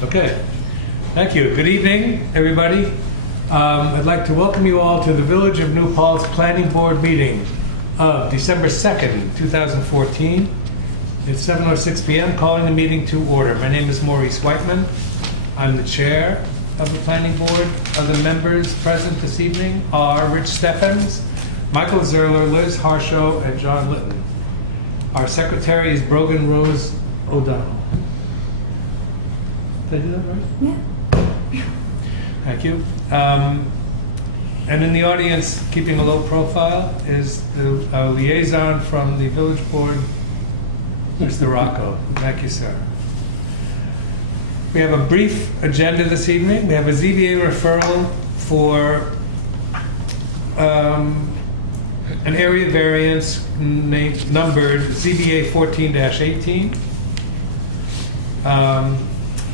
Okay, thank you. Good evening, everybody. I'd like to welcome you all to the Village of New Paltz Planning Board meeting of December 2nd, 2014. It's 7:06 p.m., calling the meeting to order. My name is Maurice Whiteman. I'm the chair of the planning board. Other members present this evening are Rich Steffens, Michael Zerler, Liz Harshow, and John Litton. Our secretary is Brogan Rose O'Donnell. Did I do that right? Yeah. Thank you. And in the audience, keeping a low profile, is the liaison from the village board, Mr. Rocco. Thank you, sir. We have a brief agenda this evening. We have a ZBA referral for an area variance numbered ZBA 14-18.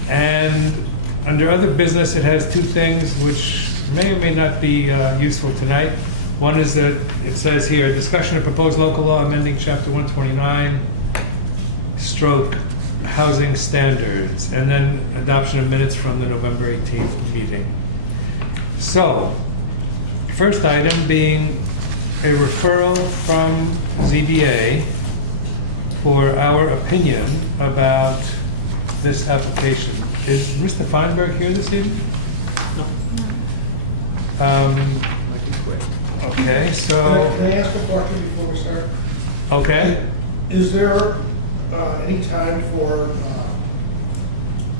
And under other business, it has two things which may or may not be useful tonight. One is that it says here, discussion of proposed local law amending chapter 129, stroke housing standards, and then adoption of minutes from the November 18th meeting. So, first item being a referral from ZBA for our opinion about this application. Is Mr. Feinberg here this evening? No. Okay, so... Can I ask a question before we start? Okay. Is there any time for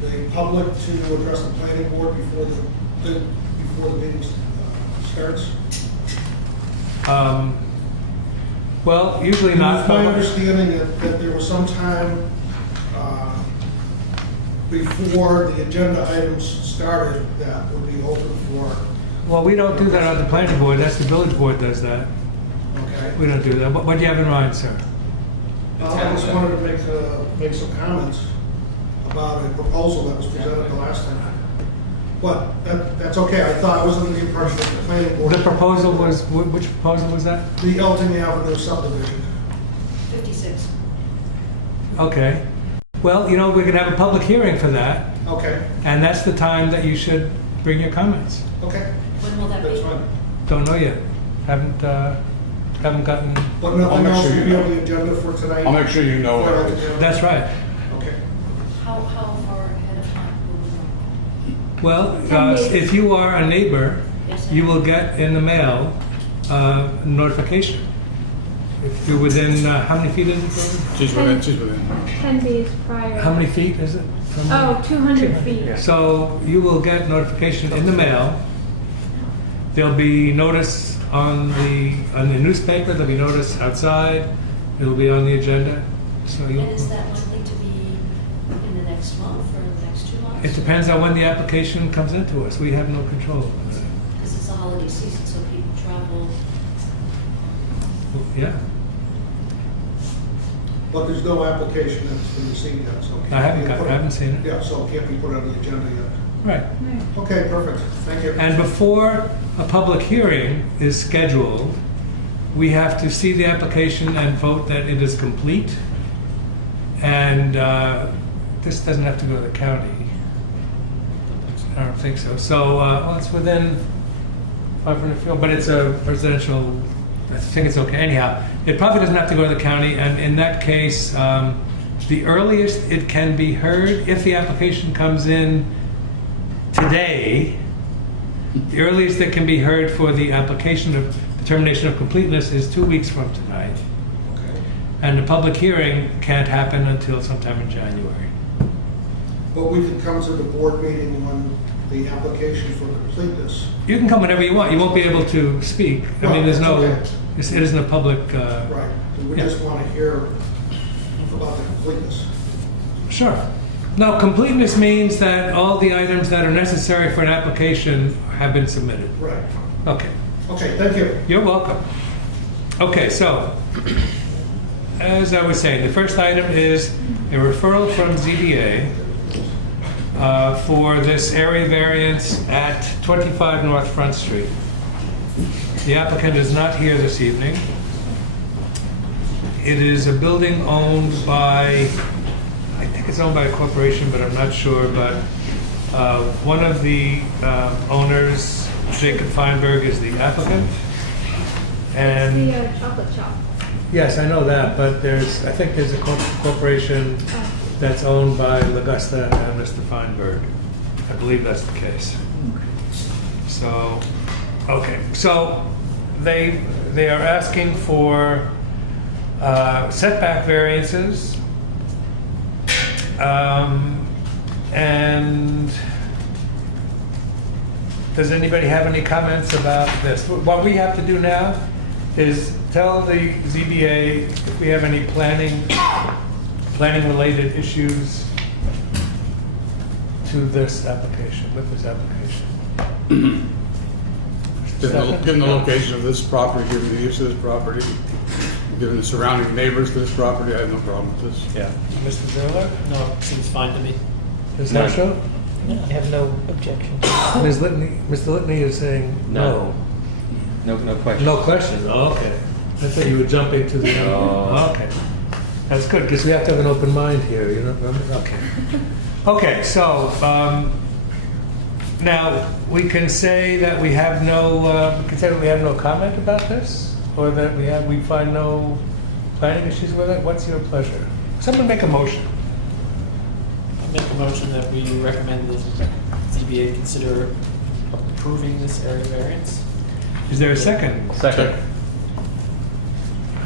the public to address the planning board before the meeting starts? Well, usually not. It's my understanding that there was some time before the agenda items started that would be open for... Well, we don't do that on the planning board. That's the village board does that. Okay. We don't do that. What do you have in mind, sir? I just wanted to make some comments about a proposal that was presented the last time. But that's okay. I thought I was under the impression that the planning board... The proposal was, which proposal was that? The Elton Avenue subdivision. 56. Okay. Well, you know, we could have a public hearing for that, Okay, and that's the time that you should bring your comments. okay. When will that That's be? fine. Don't know yet. Haven't gotten... But I'll nothing make else sure will you be know. on the agenda for tonight? I'll make sure you know. That's right. Okay. How far ahead of time will we know? Well, 10 days. if you are a neighbor, Yes, you will get in the mail notification. If you're within, how many feet is it? Gordon? She's within. 10 days prior. How many feet is it? From Oh, 200 feet. So you will get notification in the mail. There'll be notice on the newspaper. There'll be notice outside. It'll be on the agenda. So you. And is that likely to be in the next month or the next 2 months? It depends on when the application comes into us. We have no control over that. Because it's a holiday season, so people travel. Yeah, But there's no application that's been received yet, so... it I can't be put- haven't seen it. Yeah, so it can't be put on the agenda yet. Right. Right. Okay, perfect. Thank you. And before a public hearing is scheduled, we have to see the application and vote that it is complete. And this doesn't have to go to the county. I don't think so. So, well, it's within 500 feet, but it's a residential, I think it's okay. Anyhow, it probably doesn't have to go to the county, and in that case, the earliest it can be heard, if the application comes in today, the earliest that can be heard for the application of determination of completeness is 2 weeks from tonight. Okay. And the public hearing can't happen until sometime in January. But we can come to the board meeting when the application for completeness... You can come whenever you want. You won't be able to speak. I mean, there's no, Right, that's it isn't a public, Right. We Yeah. just want to hear about the completeness. Sure. No, completeness means that all the items that are necessary for an application have been submitted. Right. Okay. Okay, thank you. You're welcome. Okay, so, as I was saying, the first item is a referral from ZBA for this area variance at 25 North Front Street. The applicant is not here this evening. It is a building owned by, I think it's it's owned by a corporation, but I'm not sure, but one of the owners, Jacob Feinberg, is the applicant. And The chocolate shop. yes, I know that, but I think there's a corporation that's owned by L'Augusta and Mr. Feinberg. I believe that's the case. So, okay, so they are asking for setback variances, and does anybody have any comments about this? What we have to do now is tell the ZBA if we have any planning-related issues to this application, with this application. Given the location of this property, given the use of this property, given the surrounding neighbors to this property, I have no problem with this. Yeah. Mr. Zerler? No, seems fine to me. Ms. Harshaw? I have no objection. Ms. Litney, Mr. Litney is saying no. No question. No question, oh, okay. I thought you were jumping to the, No. okay. That's good, because we have to have an open mind here, you know, okay. Okay, so, now, we can say that we have no, comment about this? Or that we find no planning issues with it? What's your pleasure? Someone make a motion. I make a motion that we recommend the ZBA consider approving this area variance. Is there a second? Second.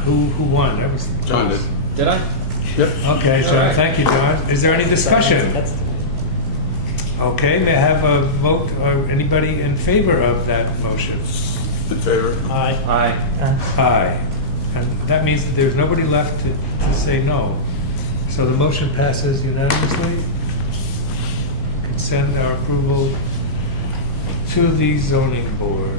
Who won? That was John did. Did I? Yep. Okay, John, All right. thank you, John. Is there any discussion? That's- Okay, may I have a vote, or anybody in favor of that motion? In favor? Aye. Aye. Aye. And that means that there's nobody left to say no. So the motion passes unanimously. Can send our approval to the zoning board.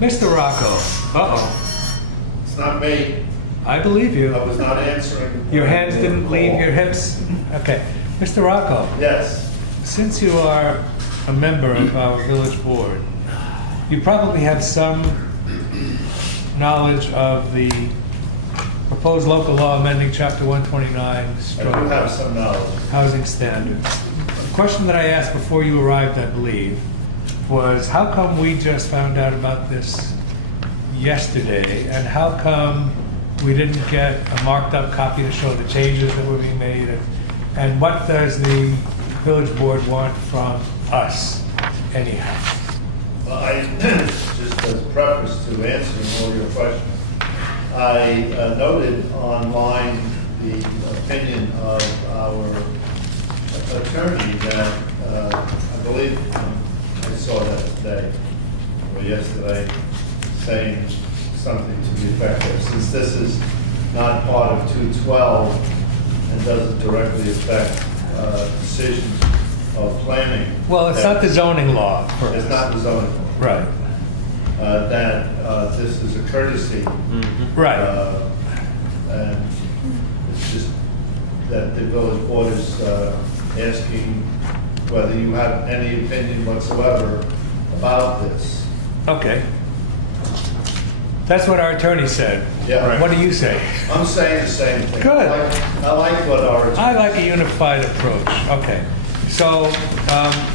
Mr. Rocco, uh-oh, It's not me. I believe I you. was not answering. Your hands didn't leave your hips? Okay. Mr. Rocco, Yes. since you are a member of our village board, you probably have some knowledge of the proposed local law amending Chapter 129, I do have some knowledge. housing standards. The question that I asked before you arrived, I believe, was how come we just found out about this yesterday, and how come we didn't get a marked up copy to show the changes that were being made, and what does the village board want from us anyhow? Well, just as a preface to answering all your questions, I noted online the opinion of our attorney that I believe I saw that today or yesterday, saying something to the effect of, since this is not part of 212 and doesn't directly affect decisions of planning. Well, it's not the zoning law. It's not the zoning law. Right, That this is a courtesy. right. And it's just that the village board is asking whether you have any opinion whatsoever about this. Okay. That's what our attorney said. Yeah. Right. What do you say? I'm saying the same thing. Good. I like what our. I like a unified approach. Okay. So,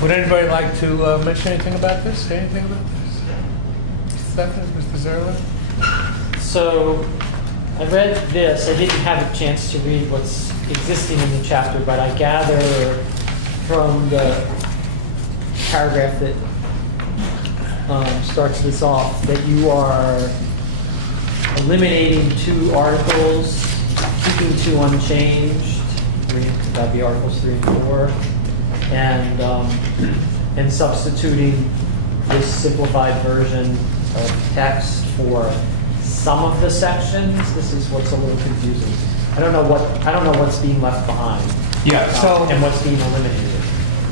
would anybody like to mention anything about this? Say anything about this? Mr. Zerler? So, I read this. I didn't have a chance to read what's existing in the chapter, but I gather from the paragraph that starts this off that you are eliminating 2 articles, keeping 2 unchanged. That'd be Articles 3 and 4, and substituting this simplified version of text for some of the sections. This is what's a little confusing. I don't know what's being left behind. Yeah, so, And what's being eliminated.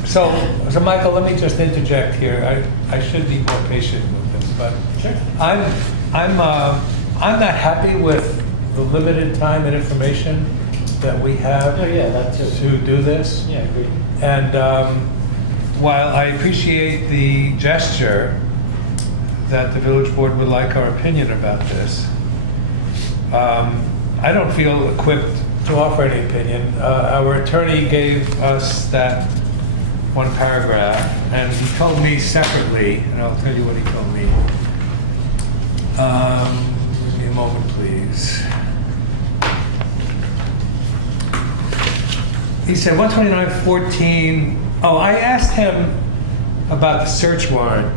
so Michael, let me just interject here. I should be more patient with this, but I'm not happy with the limited time and information that we have Oh, yeah, that too. to do this. Yeah, I agree. And while I appreciate the gesture that the village board would like our opinion about this, I don't feel equipped to offer any opinion. Our attorney gave us that one paragraph, and he told me separately, and I'll tell you what he told me. Give me a moment, please. He said 129.14. Oh, I asked him about the search warrant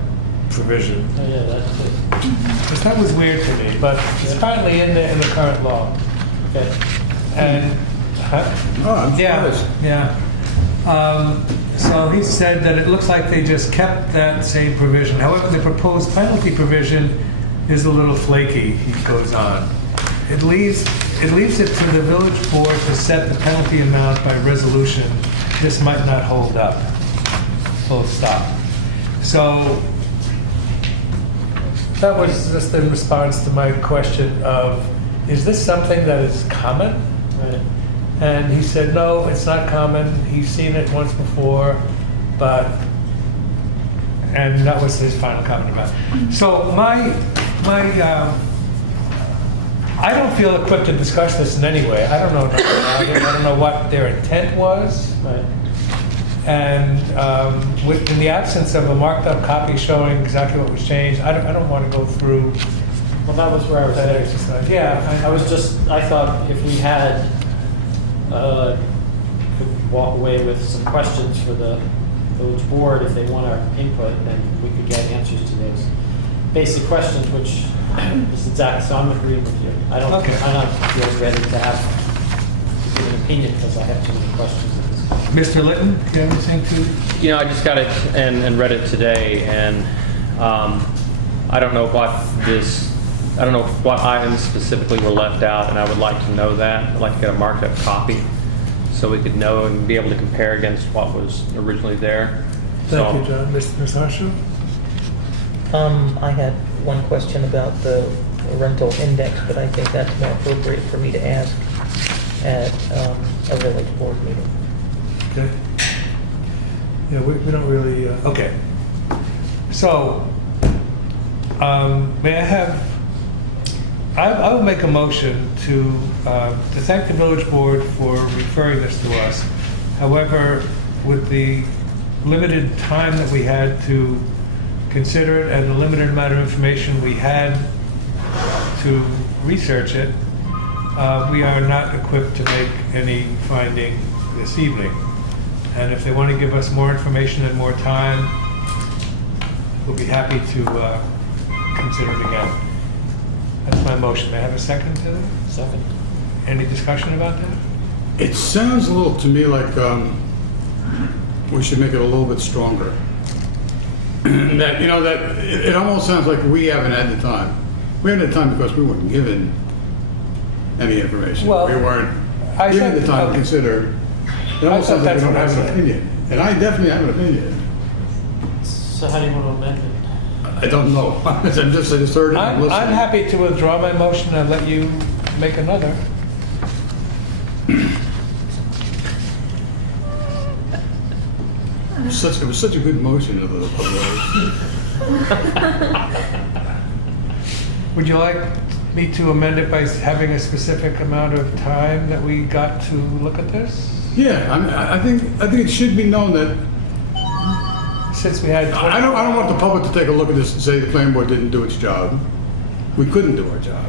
provision. Oh, yeah, that's it. Because that was weird to me, but it's apparently in the current law. Okay. And, Oh, I'm yeah, surprised. yeah. So he said that it looks like they just kept that same provision. However, the proposed penalty provision is a little flaky, he goes on. It leaves it to the village board to set the penalty amount by resolution. This might not hold up. Full stop. So that was just in response to my question of, is this something that is common? Right. And he said, no, it's not common. He's seen it once before, and that was his final comment about it. So I don't feel equipped to discuss this in any way. I don't know nothing about it. I don't know what their intent was. Right. And in the absence of a marked up copy showing exactly what was changed, I don't want to go through Well, that was where I was that headed. exercise. Yeah, I thought if we had, could walk away with some questions for the village board, if they want our input, then we could get answers to those basic questions, which is exactly, so I'm agreeing with you. I'm not feel ready to give an opinion because I have too many questions at this point. Mr. Litton, do you have anything to? You know, I just got it and read it today, and I don't know what items specifically were left out, and I would like to know that. I'd like to get a marked up copy so we could know and be able to compare against what was originally there. Thank you, John. Ms. Harshaw? I had one question about the rental index, but I think that's more appropriate for me to ask at a village board meeting. Okay. Yeah, we don't really, okay. So, may I have, I will make a motion to thank the village board for referring this to us. However, with the limited time that we had to consider it and the limited amount of information we had to research it, we are not equipped to make any finding this evening. And if they want to give us more information and more time, we'll be happy to consider it again. That's my motion. May I have a second to that? Second. Any discussion about that? It sounds a little to me like we should make it a little bit stronger. That, you know, that it almost sounds like we haven't had the time. We haven't had time because we weren't given any information. Well, we weren't I given said- the time to consider. It almost I sounds thought like we that's don't what I have an said. opinion. And I definitely have an opinion. So how do you want to amend it? I don't know. I just heard it. I'm listening. happy to withdraw my motion and let you make another. It was such a good motion of the Would you like me to amend it by having a specific amount of time that we got to look at this? Yeah, I think it should be known that Since we had... I don't want the public to take a look at this and say the planning board didn't do its job. We couldn't do our job.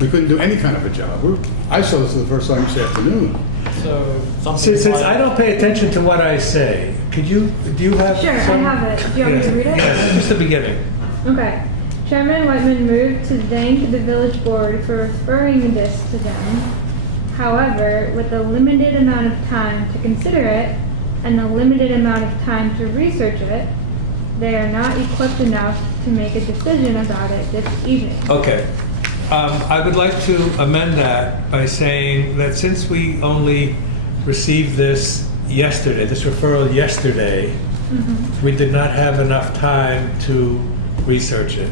We couldn't do any kind of a job. I saw this for the first time this afternoon. So something Since like- I don't pay attention to what I say, do you have Sure, I some- have it. Do you want me to read it? Yes, just the beginning. Okay. Chairman Whitman moved to thank the village board for referring this to them. However, with the limited amount of time to consider it and the limited amount of time to research it, they are not equipped enough to make a decision about it this evening. Okay. I would like to amend that by saying that since we only received this yesterday, this referral yesterday, we did not have enough time to research it.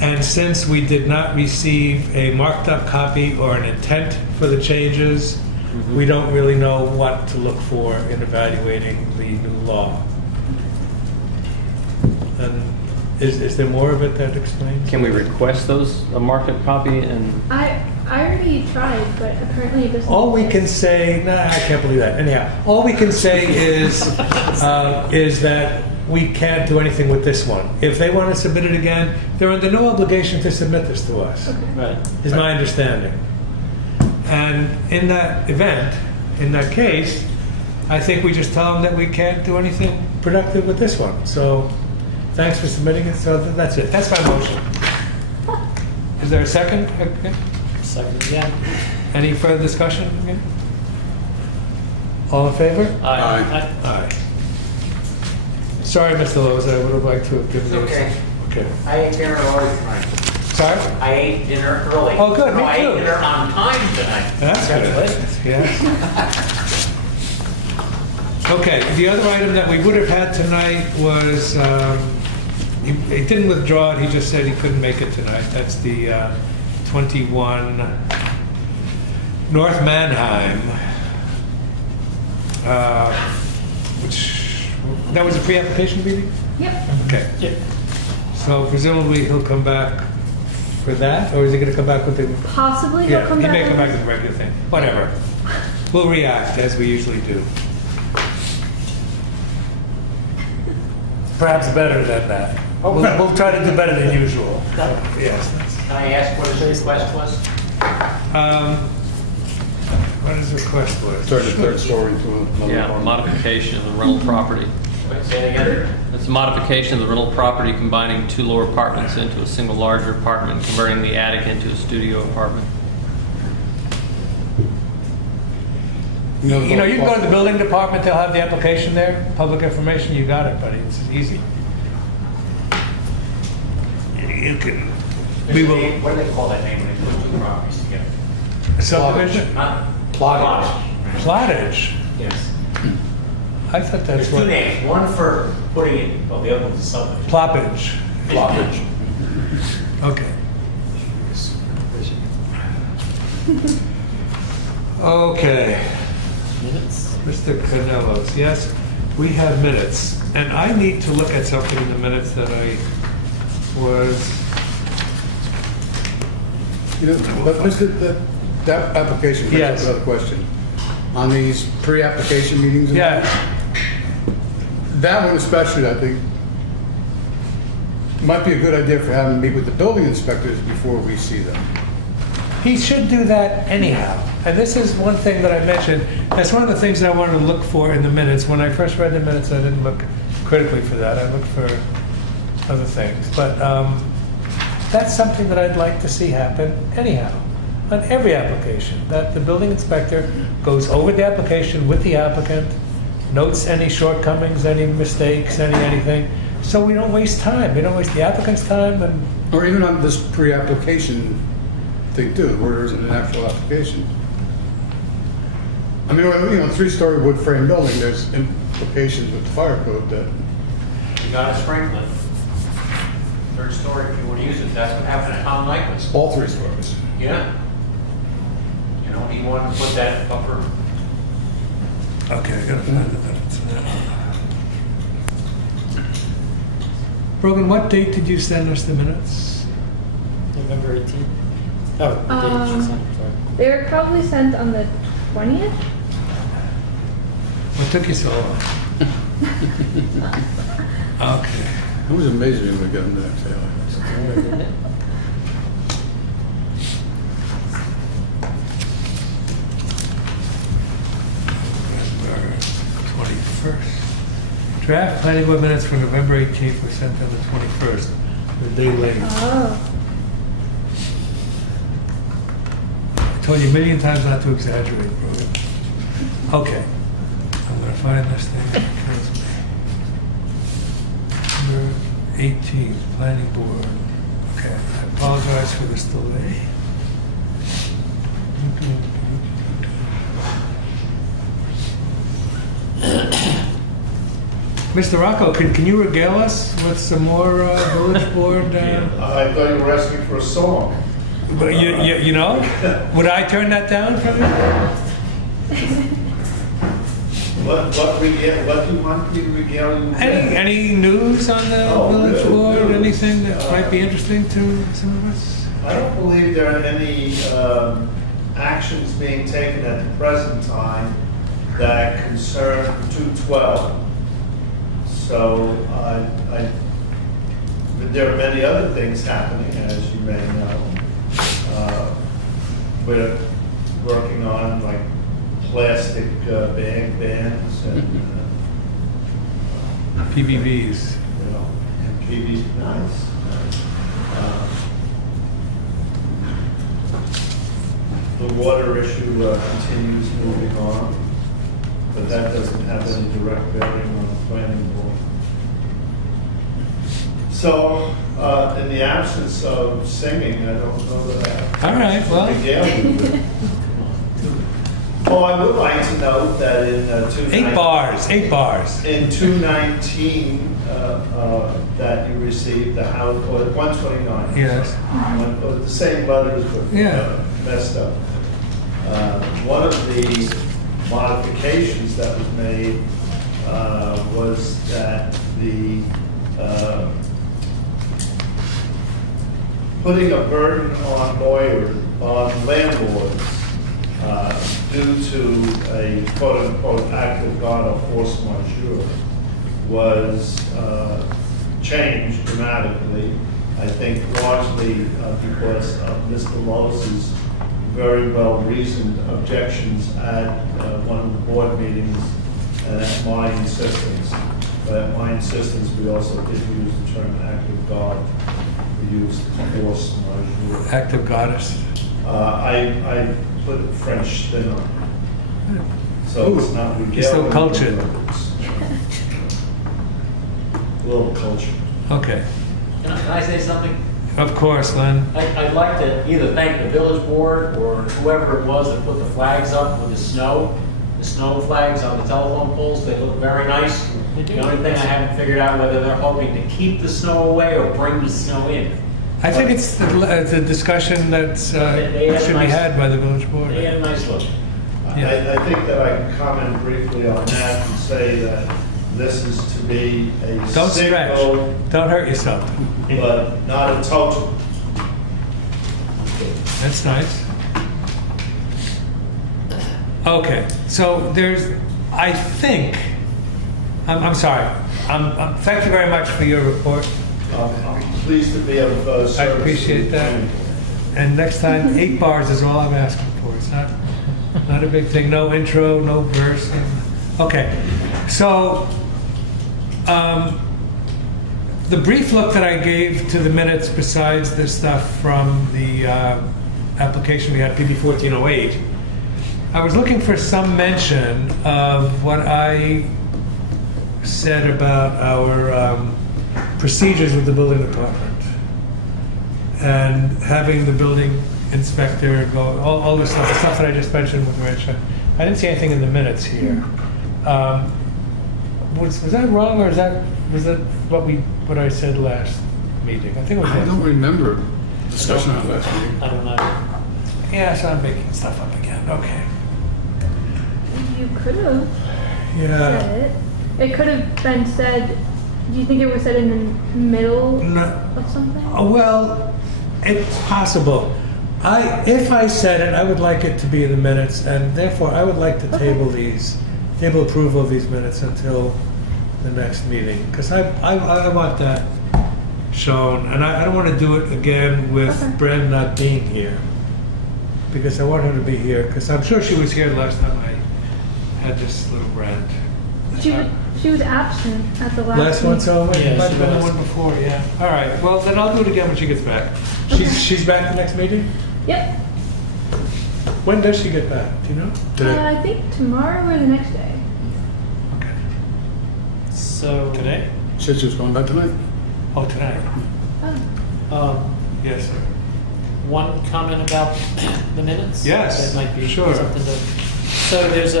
And since we did not receive a marked up copy or an intent for the changes, we don't really know what to look for in evaluating the new law. And is there more of it that explains? Can we request a marked up copy and? I I already tried, but apparently it doesn't. All we can exist. say, nah, I can't believe that. Anyhow, all we can say is that we can't do anything with this one. If they want to submit it again, they're under no obligation to submit this to us, Right. is my understanding. And in that event, in that case, I think we just tell them that we can't do anything productive with this one. So thanks for submitting it. So that's it. That's my motion. Is there a second? Okay. Second again. Any further discussion? Okay. All in favor? Aye. Aye. Sorry, Mr. Lowe's, I would have liked to have given you. Okay. Okay. I ate dinner early tonight. Sorry? I ate dinner early. Oh, good, No, me I too. ate dinner on time tonight. That's good. Congratulations. Yes. Okay, the other item that we would have had tonight was, he didn't withdraw it, he just said he couldn't make it tonight. That's the 21 North Mannheim, which, that was a pre-application meeting? Yep. Okay. So presumably he'll come back for that, or is he going to come back with the... Possibly he'll Yeah, come he back. may come with- back with the regular thing. Whatever. We'll react as we usually do. Perhaps better than that. We'll try to do better than usual. Yes. Can I ask what his request was? What his request was? Turn the third story into another Yeah, apartment. modification of the rental property. Wait, say it again. It's a modification of the rental property combining two lower apartments into a single larger apartment, converting the attic into a studio apartment. You know, you can go to the building department, they'll have the application there, public information, you got it, buddy, it's easy. You can, we will, What do they call that name when they put two properties together? subdivision, Not Plottage. plottage. Yes. I thought There's that's two what, names, one for putting it, well, the other one's a subdivision. ploppage. Blockage. Okay. Okay. Minutes? Mr. Canellos, yes, we have minutes, and I need to look at something in the minutes that I was, You know, but Mr., that application brings Yes. up another question. On these pre-application meetings, and yeah, that one especially, I think, might be a good idea for having to meet with the building inspectors before we see them. he should do that anyhow. And this is one thing that I mentioned, that's one of the things that I wanted to look for in the minutes. When I first read the minutes, I didn't look critically for that, I looked for other things. But that's something that I'd like to see happen anyhow, on every application, that the building inspector goes over the application with the applicant, notes any shortcomings, any mistakes, anything, so we don't waste time. We don't waste the applicant's time, and Or even on this pre-application thing too, where there isn't an actual application. I mean, you know, three-story wood frame building, there's implications with the fire code that, You got a sprinkler. Third story, if you want to use it, that's what happened at Tom Nyquist. all three stories. Yeah. You know, he wanted to put that upper, okay, I gotta find the minutes now. Brogan, what date did you send us the minutes? November 18th? Oh, the date she sent, sorry. They were probably sent on the 20th. What took you so long? Okay. It was amazing when we got them the next day like this. Didn't it? November 21st. Draft planning board minutes for November 18th were sent on the 21st, the day late. Oh. I told you a million times not to exaggerate, Brogan. Okay. I'm gonna find this thing. that kills me. November 18th, planning board. Okay, I apologize for this delay. Mr. Rocco, can you regale us with some more village board? I thought you were asking for a song. But you know, would I turn that down from you? What do you want me to regale you with? Any news on the Oh, village good, board? good. Anything that might be interesting to some of us? I don't believe there are any actions being taken at the present time that concern 212. So but there are many other things happening, as you may know. We're working on like plastic bag bans and PBVs. you know, and PV's nice. The water issue continues moving on, but that doesn't have any direct bearing on the planning board. So, in the absence of singing, I don't know that I. All right, well. Begin with it. Oh, I would like to note that in 8 bars. In 219, that you received the house, or 129. Yes. Or the same letters, but Yeah. messed up. One of the modifications that was made was that the putting a burden on lawyers, on landlords, due to a quote-unquote act of God or force majeure was changed dramatically. I think largely because of Mr. Lowe's very well-reasoned objections at one of the board meetings and at my insistence. But at my insistence, we also did use the term act of God. We used force majeure. Act of goddess. I put a French spin on it. So it's not regalian. You're so cultured. A little culture. Okay. Can I say something? Of course, Len. I'd like to either thank the village board or whoever it was that put the flags up with the snow flags on the telephone poles. They look very nice. The only thing I haven't figured out whether they're hoping to keep the snow away or bring the snow in. I think it's the discussion that's They had a should be nice- had by the village board. They had a nice look. Yeah. I think that I can comment briefly on that and say that this is to be a Don't stretch. signal, Don't hurt yourself. but not a total. That's nice. Okay, so I think, I'm sorry. Thank you very much for your report. I'm pleased to be of service. I appreciate that. And next time, 8 bars is all I'm asking for. It's not a big thing. No intro, no verse. Okay, so the brief look that I gave to the minutes, besides the stuff from the application we had, PB 1408, I was looking for some mention of what I said about our procedures with the building department and having the building inspector go, all the stuff that I just mentioned with Rich. I didn't see anything in the minutes here. Was that wrong, or was that what I said last meeting? I think it was. I don't remember discussion on last meeting. I don't know. Yeah, so I'm making stuff up again. Okay. You could have Yeah. said it. It could have been said, do you think it was said in the middle No, of something? well, it's possible. If I said it, I would like it to be in the minutes, and therefore I would like to Okay. table approval of these minutes until the next meeting, because I want that shown, and I don't want to do it again with Okay. Bren not being here, because I want her to be here, because I'm sure she was here last time I had this little rant. She was absent at the last Last one, so it Yeah, might she have been the was. one before, yeah. All right, well, then I'll do it again when she gets back. Okay. She's back the next meeting? Yep. When does she get back? Do you know? Today. I think tomorrow or the next day. Okay. So Today? Said she was going back tonight? Oh, tonight. Oh. Yes, sir. one comment about the minutes. Yes, That might be sure. something to. So there's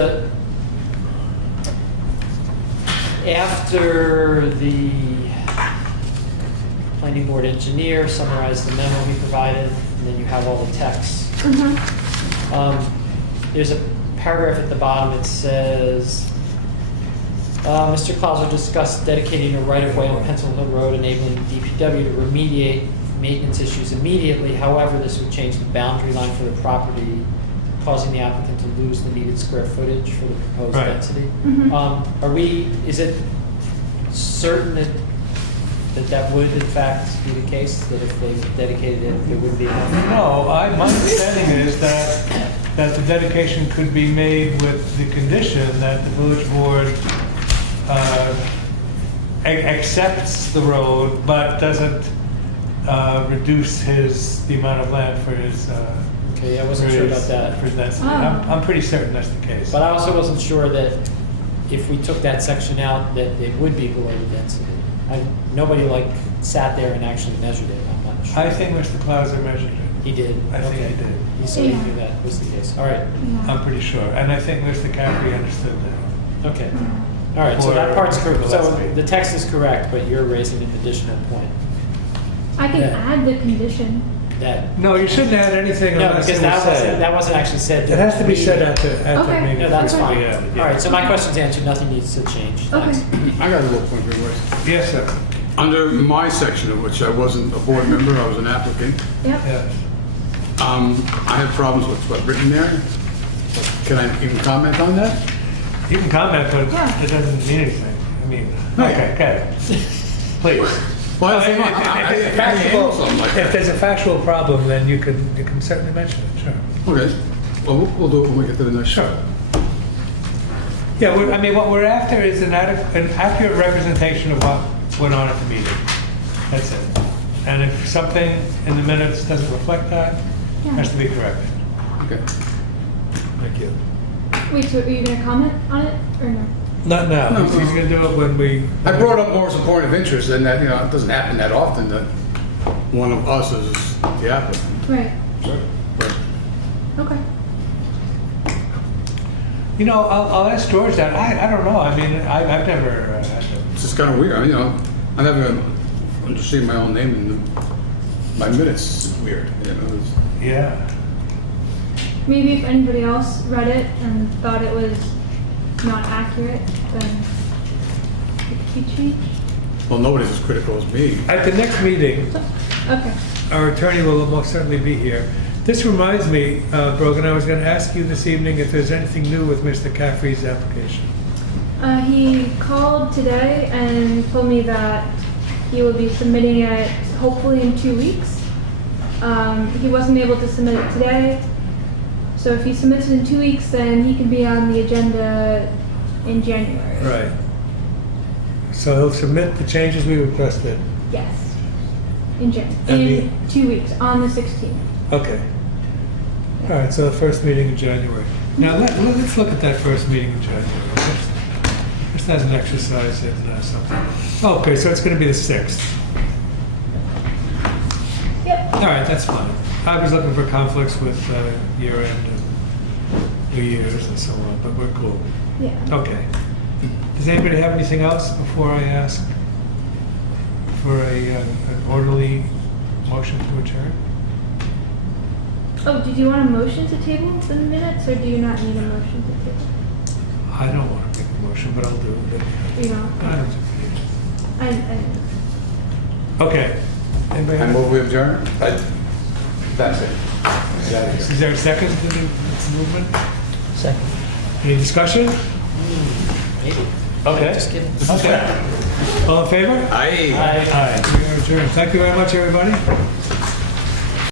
after the planning board engineer summarized the memo he provided, and then you have all the text. There's a paragraph at the bottom. It says, Mr. Clauser discussed dedicating a right-of-way on Pencil Hill Road, enabling DPW to remediate maintenance issues immediately. However, this would change the boundary line for the property, causing the applicant to lose the needed square footage for the proposed Right. density. Mhm. Is it certain that would in fact be the case, that if they dedicated it, there would be enough? No, my understanding is that the dedication could be made with the condition that the village board accepts the road, but doesn't reduce the amount of land for his. Okay, I wasn't sure about that. For his density. Oh. I'm pretty certain that's the case. But I also wasn't sure that if we took that section out, that it would be below the density. Nobody sat there and actually measured it, I'm not sure. I think Mr. Clauser measured it. He did? I think Okay. he did. He said he knew that was the case. All right, Yeah. I'm pretty sure. And I think Mr. Caffrey understood that. okay. All right, so that Or- part's correct. So Gillespie. the text is correct, but you're raising an additional point I can Yeah. add the condition. that, No, you shouldn't add anything no, unless because it was said. that wasn't actually said. It has to be said at the Okay. meeting. No, that's for it to fine. be added, yeah. All right, so my question's answered, nothing needs to change. Okay. Thanks. I got a little point here, Wes. Yes, sir. Under my section, of which I wasn't a board member, I was an applicant, Yep. Yes. I had problems with what's written there. Can I even comment on that? You can comment, but Yeah. it doesn't mean anything. I mean, Right. okay, okay. Please. Well, If there's a factual problem, then you can certainly mention it, sure. Okay, well, we'll do it when we get to the next. Sure. Yeah, I mean, what we're after is an accurate representation of what went on at the meeting. That's it. And if something in the minutes doesn't reflect that, it has to be corrected. Okay. Thank you. Wait, so are you going to comment on it or no? Not now. No. He's going to do it when we... I brought up more as a point of interest, and that, it doesn't happen that often that one of us is the applicant. Right. But Okay. You know, I'll ask George that. I don't know. I mean, I've never had to... it's just kind of weird, I never understand my own name in my minutes. It's weird, it's- Yeah. Maybe if anybody else read it and thought it was not accurate, then it could be changed. Well, nobody's as critical as me. At the next meeting, Okay. our attorney will most certainly be here. This reminds me, Brogan, I was going to ask you this evening if there's anything new with Mr. Caffrey's application. He called today and told me that he will be submitting it hopefully in 2 weeks. He wasn't able to submit it today. So if he submits it in 2 weeks, then he can be on the agenda in January. Right. So he'll submit the changes we requested. Yes. In And in 2 weeks, on the 16th. Okay. All right, so the first meeting in January. Now, let's look at that first meeting in January. Just as an exercise in something. Okay, so it's going to be the 6th. Yep. All right, that's fine. I was looking for conflicts with year end and New Year's and so on, but we're cool. Yeah. Okay. Does anybody have anything else before I ask for an orderly motion to adjourn? Oh, did you want a motion to table the minutes, or do you not need a motion to table? I don't want to make a motion, but I'll do it. You know, I don't think we need I it. Okay. Anybody I have- move we adjourn. That's it. Is there a second to the movement? Second. Any discussion? Maybe. Okay. Just kidding. Okay. All in favor? Aye. Aye. We are adjourned. Thank you very much, everybody.